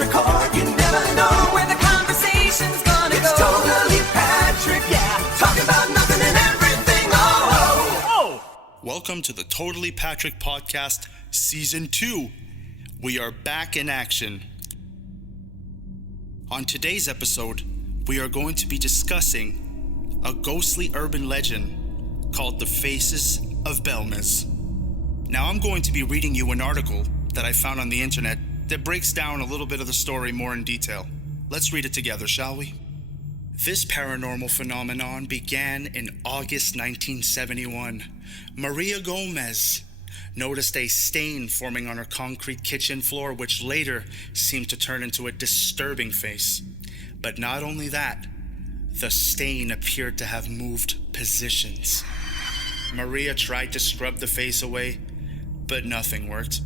record, you never know where the conversation's gonna go. It's totally Patrick, yeah. Talking about nothing and everything, oh. Welcome to the Totally Patrick Podcast, Season 2. We are back in action. On today's episode, we are going to be discussing a ghostly urban legend called the Faces of Belmez. Now I'm going to be reading you an article that I found on the internet that breaks down a little bit of the story more in detail. Let's read it together, shall we? This paranormal phenomenon began in August 1971. Maria Gomez noticed a stain forming on her concrete kitchen floor, which later seemed to turn into a disturbing face. But not only that, the stain appeared to have moved positions. Maria tried to scrub the face away, but nothing worked.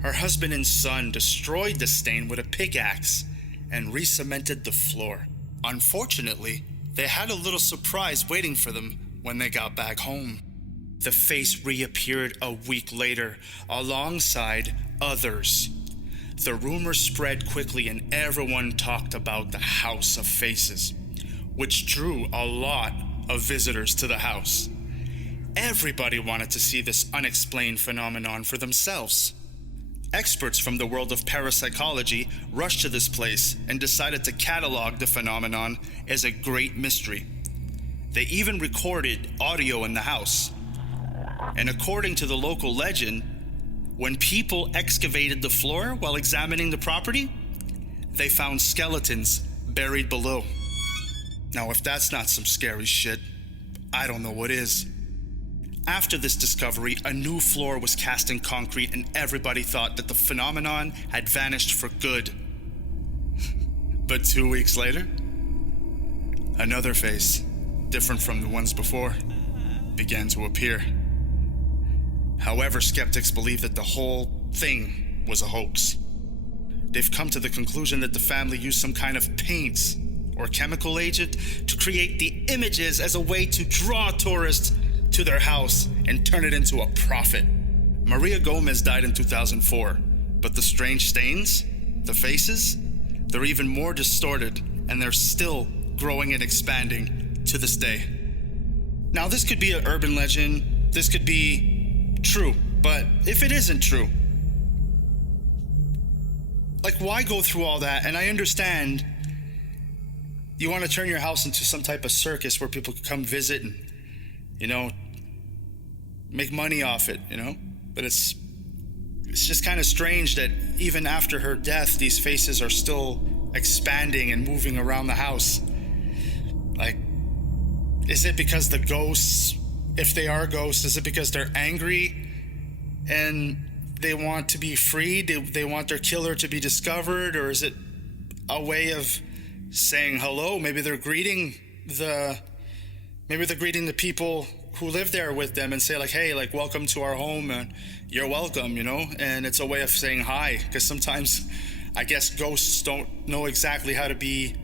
Her husband and son destroyed the stain with a pickaxe and re-cemented the floor. Unfortunately, they had a little surprise waiting for them when they got back home. The face reappeared a week later, alongside others. The rumor spread quickly and everyone talked about the House of Faces, which drew a lot of visitors to the house. Everybody wanted to see this unexplained phenomenon for themselves. Experts from the world of parapsychology rushed to this place and decided to catalog the phenomenon as a great mystery. They even recorded audio in the house. And according to the local legend, when people excavated the floor while examining the property, they found skeletons buried below. Now, if that's not some scary shit, I don't know what is. After this discovery, a new floor was cast in concrete and everybody thought that the phenomenon had vanished for good. But 2 weeks later, another face, different from the ones before, began to appear. However, skeptics believe that the whole thing was a hoax. They've come to the conclusion that the family used some kind of paint or chemical agent to create the images as a way to draw tourists to their house and turn it into a profit. Maria Gomez died in 2004, but the strange stains, the faces, they're even more distorted and they're still growing and expanding to this day. Now, this could be an urban legend, this could be true, but if it isn't true, like, why go through all that? And I understand you want to turn your house into some type of circus where people can come visit and, make money off it, but it's just kind of strange that even after her death, these faces are still expanding and moving around the house. Like, is it because the ghosts, if they are ghosts, is it because they're angry and they want to be freed? They want their killer to be discovered? Or is it a way of saying hello? Maybe they're greeting the people who live there with them and say, like, hey, like, welcome to our home and you're welcome, and it's a way of saying hi, because sometimes I guess ghosts don't know exactly how to be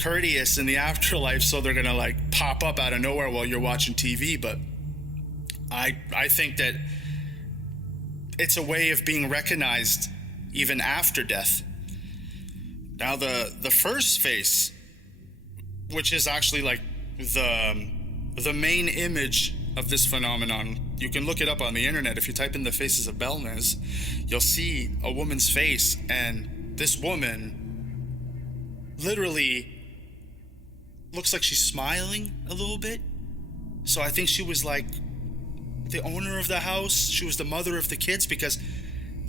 courteous in the afterlife, so they're gonna like pop up out of nowhere while you're watching TV. But I think that it's a way of being recognized even after death. Now the first face, which is actually like the main image of this phenomenon, you can look it up on the internet. If you type in the Faces of Belmez, you'll see a woman's face, and this woman literally looks like she's smiling a little bit. So I think she was like the owner of the house. She was the mother of the kids, because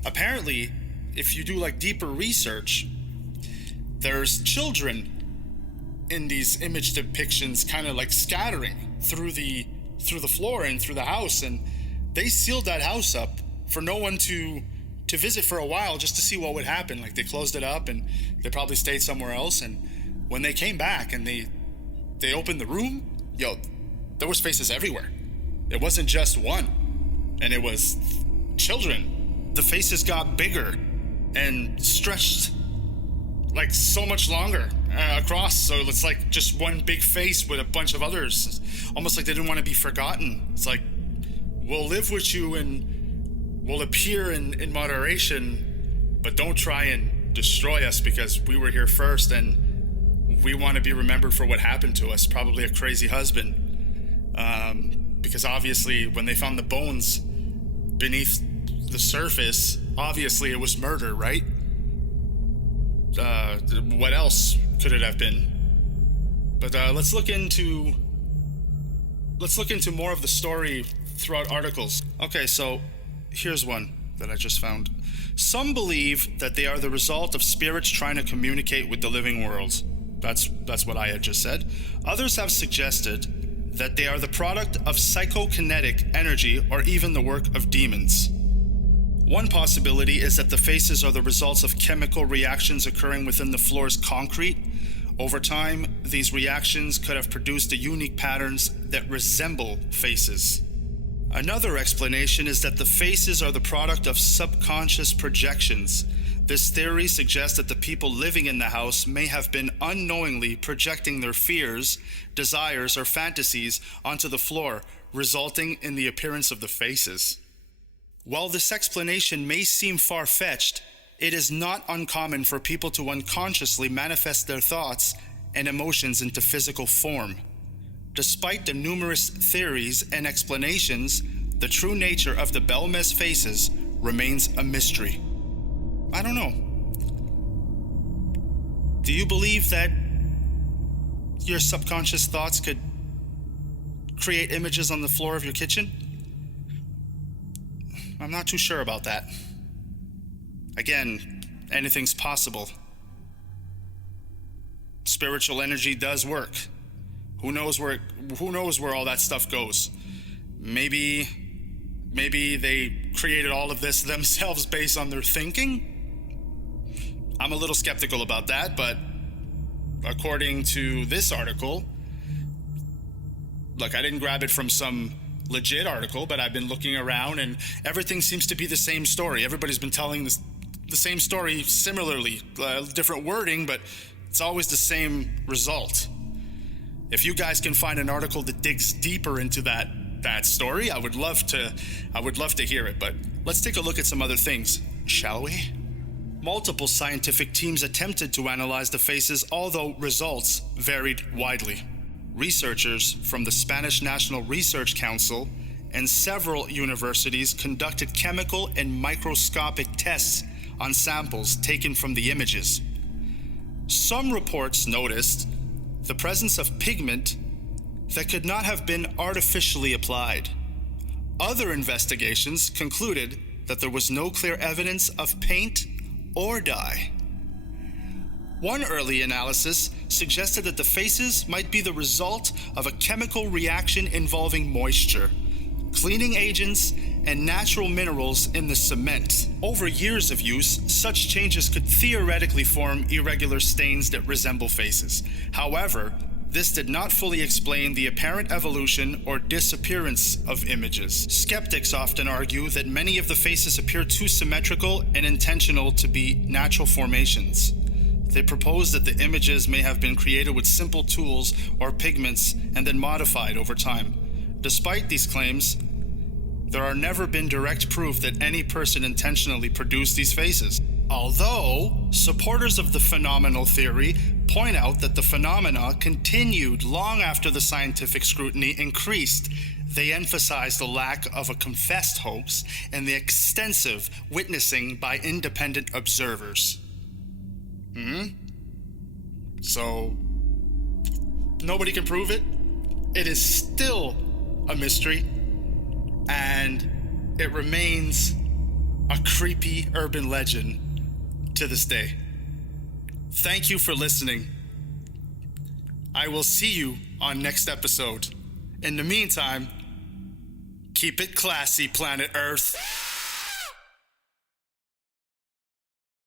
apparently, if you do like deeper research, there's children in these image depictions kind of like scattering through the floor and through the house, and they sealed that house up for no one to visit for a while, just to see what would happen. Like, they closed it up and they probably stayed somewhere else, and when they came back and they opened the room, there was faces everywhere. It wasn't just one, and it was children. The faces got bigger and stretched like so much longer across, so it's like just one big face with a bunch of others, almost like they didn't want to be forgotten. It's like, we'll live with you and we'll appear in moderation, But don't try and destroy us because we were here first and we want to be remembered for what happened to us. Probably a crazy husband. Because obviously when they found the bones beneath the surface, obviously it was murder, right? What else could it have been? But let's look into more of the story throughout articles. Okay, so here's one that I just found. Some believe that they are the result of spirits trying to communicate with the living world. That's what I had just said. Others have suggested that they are the product of psychokinetic energy or even the work of demons. One possibility is that the faces are the results of chemical reactions occurring within the floor's concrete. Over time, these reactions could have produced unique patterns that resemble faces. Another explanation is that the faces are the product of subconscious projections. This theory suggests that the people living in the house may have been unknowingly projecting their fears, desires, or fantasies onto the floor, resulting in the appearance of the faces. While this explanation may seem far-fetched, it is not uncommon for people to unconsciously manifest their thoughts and emotions into physical form. Despite the numerous theories and explanations, the true nature of the Belmez faces remains a mystery. I don't know. Do you believe that your subconscious thoughts could create images on the floor of your kitchen? I'm not too sure about that. Again, anything's possible. Spiritual energy does work. Who knows where all that stuff goes? Maybe they created all of this themselves based on their thinking? I'm a little skeptical about that, but according to this article, look, I didn't grab it from some legit article, but I've been looking around and everything seems to be the same story. Everybody's been telling the same story similarly, different wording, but it's always the same result. If you guys can find an article that digs deeper into that story, I would love to hear it, but let's take a look at some other things, shall we? Multiple scientific teams attempted to analyze the faces, although results varied widely. Researchers from the Spanish National Research Council and several universities conducted chemical and microscopic tests on samples taken from the images. Some reports noticed the presence of pigment that could not have been artificially applied. Other investigations concluded that there was no clear evidence of paint or dye. One early analysis suggested that the faces might be the result of a chemical reaction involving moisture, cleaning agents, and natural minerals in the cement. Over years of use, such changes could theoretically form irregular stains that resemble faces. However, this did not fully explain the apparent evolution or disappearance of images. Skeptics often argue that many of the faces appear too symmetrical and intentional to be natural formations. They propose that the images may have been created with simple tools or pigments and then modified over time. Despite these claims, there are never been direct proof that any person intentionally produced these faces. Although, supporters of the phenomenal theory point out that the phenomena continued long after the scientific scrutiny increased. They emphasize the lack of a confessed hoax and the extensive witnessing by independent observers. So, nobody can prove it. It is still a mystery, and it remains a creepy urban legend to this day. Thank you for listening. I will see you on next episode. In the meantime, keep it classy, planet Earth.